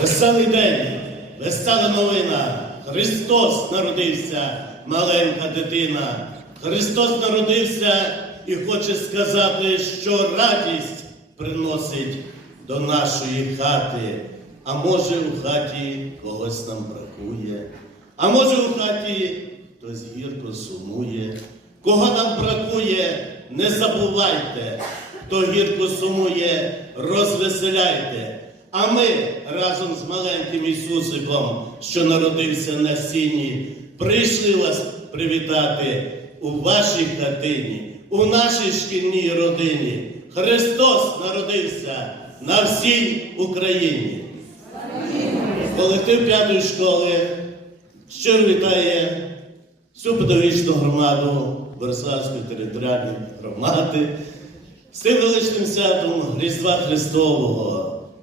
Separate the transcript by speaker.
Speaker 1: Веселий день, весела новина. Христос народився, маленька дитина. Христос народився і хоче сказати, що радість приносить до нашої хати. А може у хаті когось нам бракує, а може у хаті хтось гірко сумує. Кого нам бракує, не забувайте, хто гірко сумує, розвеселяйте. А ми разом з маленьким Ісусиком, що народився на сіні, прийшли вас привітати у вашій хатині, у нашій шкільній родині. Христос народився на всій Україні. Колектив п'ятої школи щиро вітає всю педагогічну громаду Бориславської територіальної громади з тим величним святом Різдва Христового.